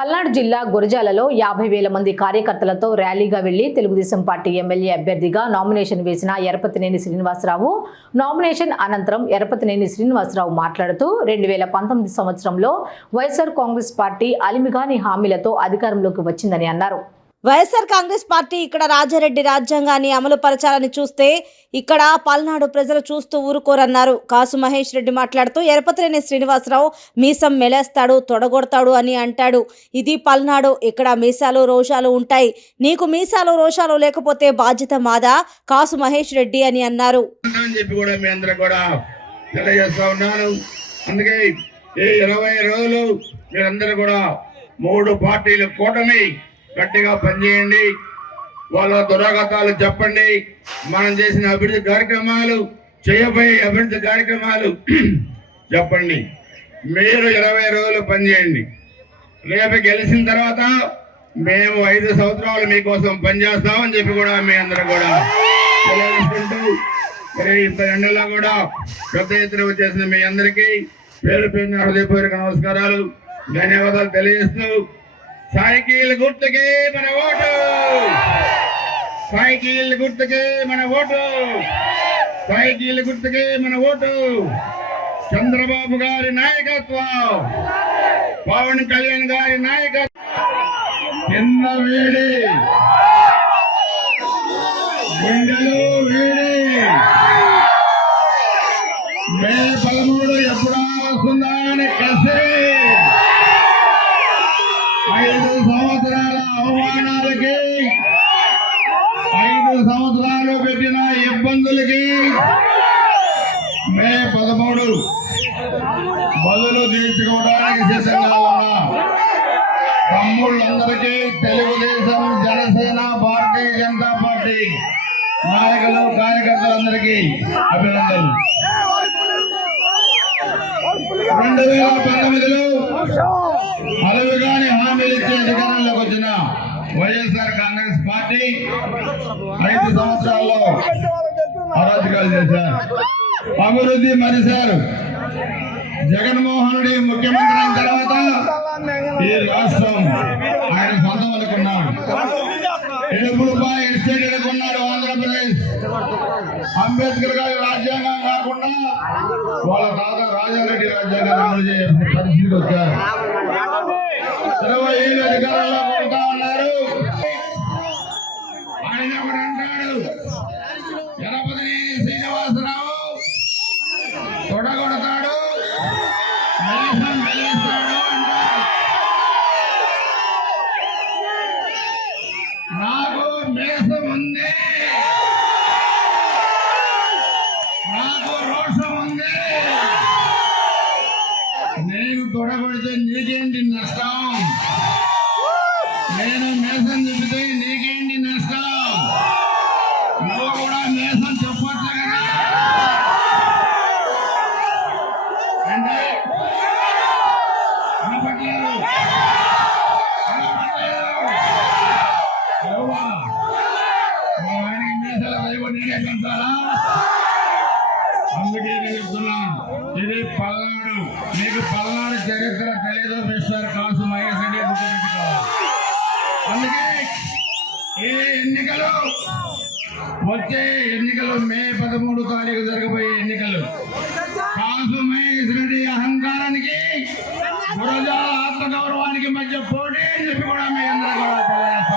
పల్నాడు జిల్లా గురజాలలో 50,000 మంది కార్యకర్తలతో ర్యాలీగా వెళ్లి తెలుగుదేశం పార్టీ ఎమ్మెల్యే అభ్యర్థిగా నామినేషన్ వేసిన ఎరపతినేని శ్రీనివాసరావు నామినేషన్ అనంతరం ఎరపతినేని శ్రీనివాసరావు మాట్లాడుతూ 2019 సంవత్సరంలో వైఎస్ఆర్ కాంగ్రెస్ పార్టీ అలిమిగాని హామీలతో అధికారంలోకి వచ్చిందని అన్నారు. వైఎస్ఆర్ కాంగ్రెస్ పార్టీ ఇక్కడ రాజారెడ్డి రాజ్యాంగాన్ని అమలు పరచాలని చూస్తే ఇక్కడ పల్నాడు ప్రజలు చూస్తూ ఊరుకోరన్నారు. కాసు మహేష్ రెడ్డి మాట్లాడుతూ ఎరపతినేని శ్రీనివాసరావు మీసం మెలేస్తాడు, తొడగొడతాడు అని అంటాడు. ఇది పల్నాడు, ఇక్కడ మీసాలు రోషాలు ఉంటాయి. నీకు మీసాలు రోషాలు లేకపోతే బాధ్యత మాదా? కాసు మహేష్ రెడ్డి అని అన్నారు. అందుకే ఈ 20 రోజులు మీరందరూ కూడా 3 పార్టీల కూటమి గట్టిగా పనిచేయండి. వాళ్ళ దురాగతాలు చెప్పండి. మనం చేసిన అభివృద్ధి కార్యక్రమాలు, చేయబోయే అభివృద్ధి కార్యక్రమాలు చెప్పండి. మీరు 20 రోజులు పనిచేయండి. రేపు గెలిచిన తర్వాత మేము 5 సంవత్సరాలు మీకోసం పనిచేస్తామని చెప్పి కూడా మీ అందరూ కూడా తెలియజేసుకుంటూ, మరి ఇంత ఎండలో కూడా పెద్ద ఎత్తున వచ్చేసిన మీ అందరికీ పేరు పేరున హృదయపూర్వక నమస్కారాలు, ధన్యవాదాలు తెలియజేస్తూ, సైకిల్ గుర్తుకే మన ఓటు, సైకిల్ గుర్తుకే మన ఓటు, సైకిల్ గుర్తుకే మన ఓటు. చంద్రబాబు గారి నాయకత్వం, పవన్ కళ్యాణ్ గారి నాయకత్వం. కింద వేడి, గుండెలు వేడి. మే 13 ఎప్పుడా వస్తుందా అని కసి 5 సంవత్సరాల అవమానాలకి, 5 సంవత్సరాలు పెట్టిన ఇబ్బందులకి మే 13 బదులు తీర్చుకోవడానికి సిద్ధంగా ఉన్నా తమ్ముళ్ళందరికీ తెలుగుదేశం, జనసేన, భారతీయ జనతా పార్టీ నాయకులు, కార్యకర్తలందరికీ అభినందనలు. 2019లో అలవిగాని హామీలు ఇచ్చే అధికారంలోకి వచ్చిన వైఎస్ఆర్ కాంగ్రెస్ పార్టీ 5 సంవత్సరాల్లో అరాచకాలు చేశారు, అభివృద్ధి మరిశారు. జగన్మోహన్ రెడ్డి ముఖ్యమంత్రి అయిన తర్వాత ఈ రాష్ట్రం ఆయన సొంతం అనుకున్నాడు. ఎడుపులపై ఎస్టేట్ ఎదుర్కొన్నాడు ఆంధ్రప్రదేశ్. అంబేద్కర్ గారి రాజ్యాంగం కాకుండా వాళ్ళ తాత రాజారెడ్డి రాజ్యాంగం అమలు చేసే పరిస్థితికి వచ్చారు. 20 ఏళ్ళు అధికారంలో ఉంటా ఉన్నారు. ఆయన కూడా అంటాడు, ఎరపతినేని శ్రీనివాసరావు తొడగొడతాడు, మీసం వెలిస్తాడు అంటాడు. నాకు మీసం ఉంది, నాకు రోషం ఉంది. నేను తొడగొడితే నీకేంటి నష్టం? నేను మేసం చెబితే నీకేంటి నష్టం? నువ్వు కూడా మేసం చెప్పొచ్చు కదా. అంటే ఆయనకి మేసాల వైపు నేనే పెంచాలా? అందుకే నేను చెప్తున్నాను, ఇది పల్నాడు. మీకు పల్నాడు చరిత్ర తెలియదు మిస్టర్ కాసు మహేష్ రెడ్డి గుర్తుపెట్టుకోవాలి. అందుకే ఈ ఎన్నికలు, వచ్చే ఎన్నికలు మే 13 తారీఖు జరగబోయే ఎన్నికలు కాసు మహేష్ రెడ్డి అహంకారానికి, గురజాల ఆత్మగౌరవానికి మధ్య పోటీ అని చెప్పి కూడా మీ అందరికీ